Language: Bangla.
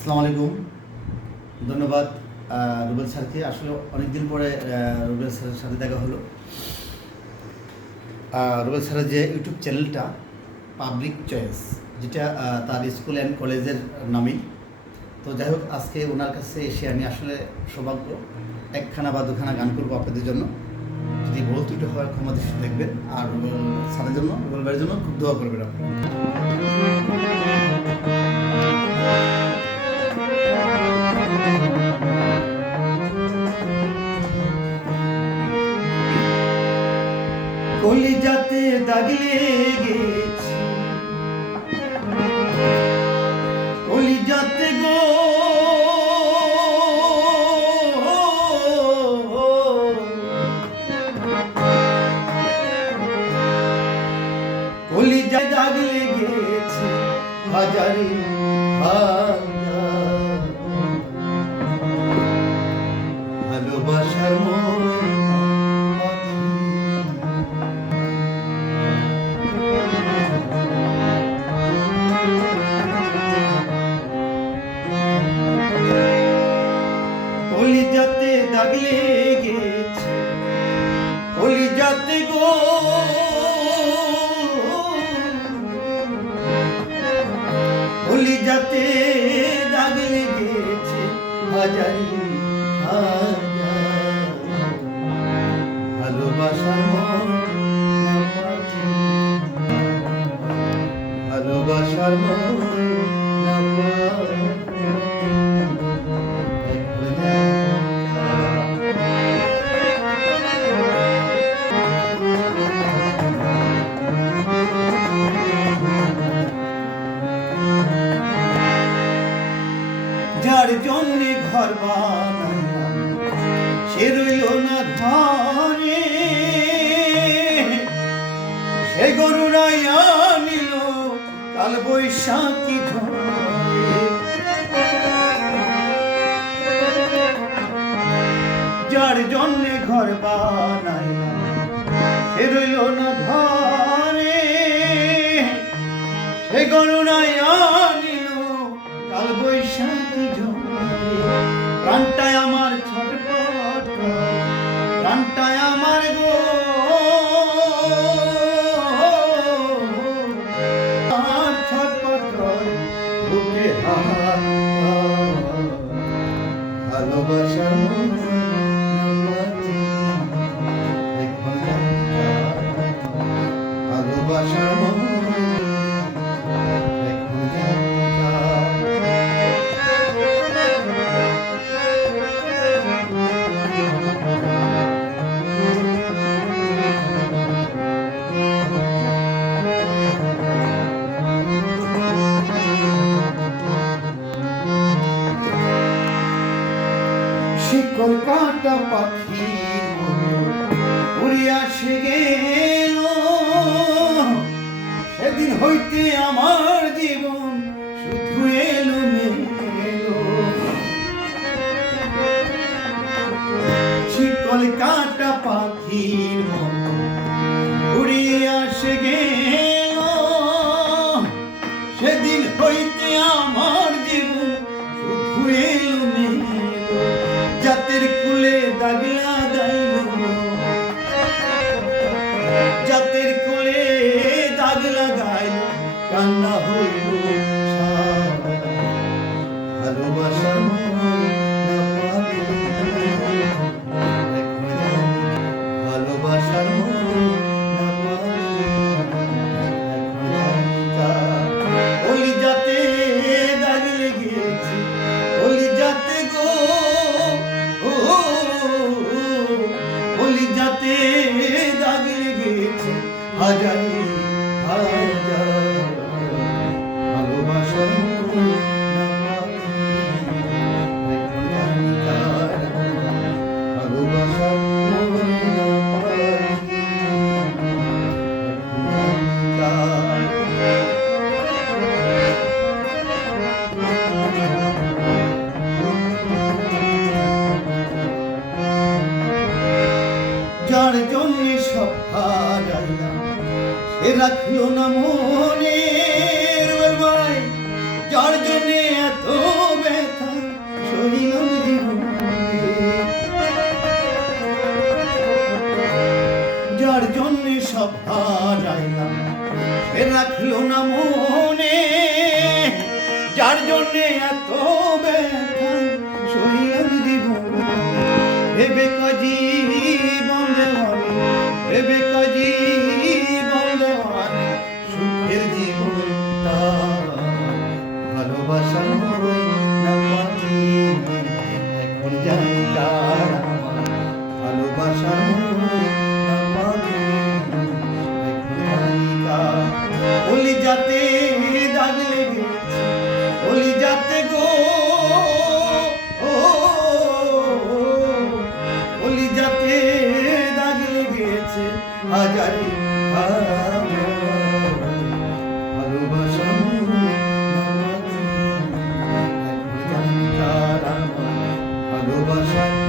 আসসালামু আলাইকুম। ধন্যবাদ রুবেল স্যারকে। আসলে অনেকদিন পরে রুবেল স্যারের সাথে দেখা হলো। রুবেল স্যারের যে ইউটিউব চ্যানেলটা পাবলিক চয়েস, যেটা তার স্কুল অ্যান্ড কলেজের নামেই। তো যাই হোক, আজকে ওনার কাছে এসে আমি আসলে সৌভাগ্য একখানা বা দুখানা গান করবো আপনাদের জন্য। যদি ভুল ত্রুটি হওয়ার ক্ষমা দৃষ্টি দেখবেন, আর রুবেল স্যারের জন্য, রুবেল ভাইয়ের জন্য খুব দোয়া করবেন আপনারা। কলিজাতে দাগ লেগেছে, কলিজাতে গো, কলিজায় দাগ লেগেছে হাজারে হাজার, ভালোবাসার কলিজাতে দাগ লেগেছে, কলিজাতে গো, কলিজাতে দাগ লেগেছে হাজারি হাজার, ভালোবাসার মন না পাচ্ছি, ভালোবাসার মন না পাচ্ছি। যার জন্যে ঘর বানাইলাম সে রইল না ঘরে, সে গরুরাইয়া নিল কাল বৈশাখী ঝড়ে। যার জন্যে ঘর বানাইলাম সে রইল না ঘরে, সে গরুরাইয়া নিল কাল বৈশাখী ঝড়ে। প্রাণটায় আমার ছটপট, প্রাণটায় আমার গো, আর ছটপট করে বুকে হাহাকার, ভালোবাসার মন না পাচ্ছি, ভালোবাসার মন শিকল কাটা পাখি উড়িয়া সে গেল, সেদিন হইতে আমার জীবন শুধু এলো মেলো। শিকল কাটা পাখির মতো উড়িয়া সে গেল, সেদিন হইতে আমার জীবন শুধু এলো মেলো। জাতের কুলে দাগ লাগাইল, জাতের কুলে দাগ লাগাইল, কান্না হারাইলাম, সে রাখলো না মনে, যার জন্যে এত ব্যথা সইলাম জীবন। ভেবে জীবন দেওয়ানি, ভেবে জীবন দেওয়ানি, সুখের জীবনটা ভালোবাসা নয় না পাখি, এখন জানি কার আমার ভালোবাসা নয় না পাখি, এখন জানি কার। বলি যাতে দাগ লেগেছে, বলি যাতে গো, বলি যাতে দাগ লেগেছে হাজারি ভালোবাসা ভালোবাসা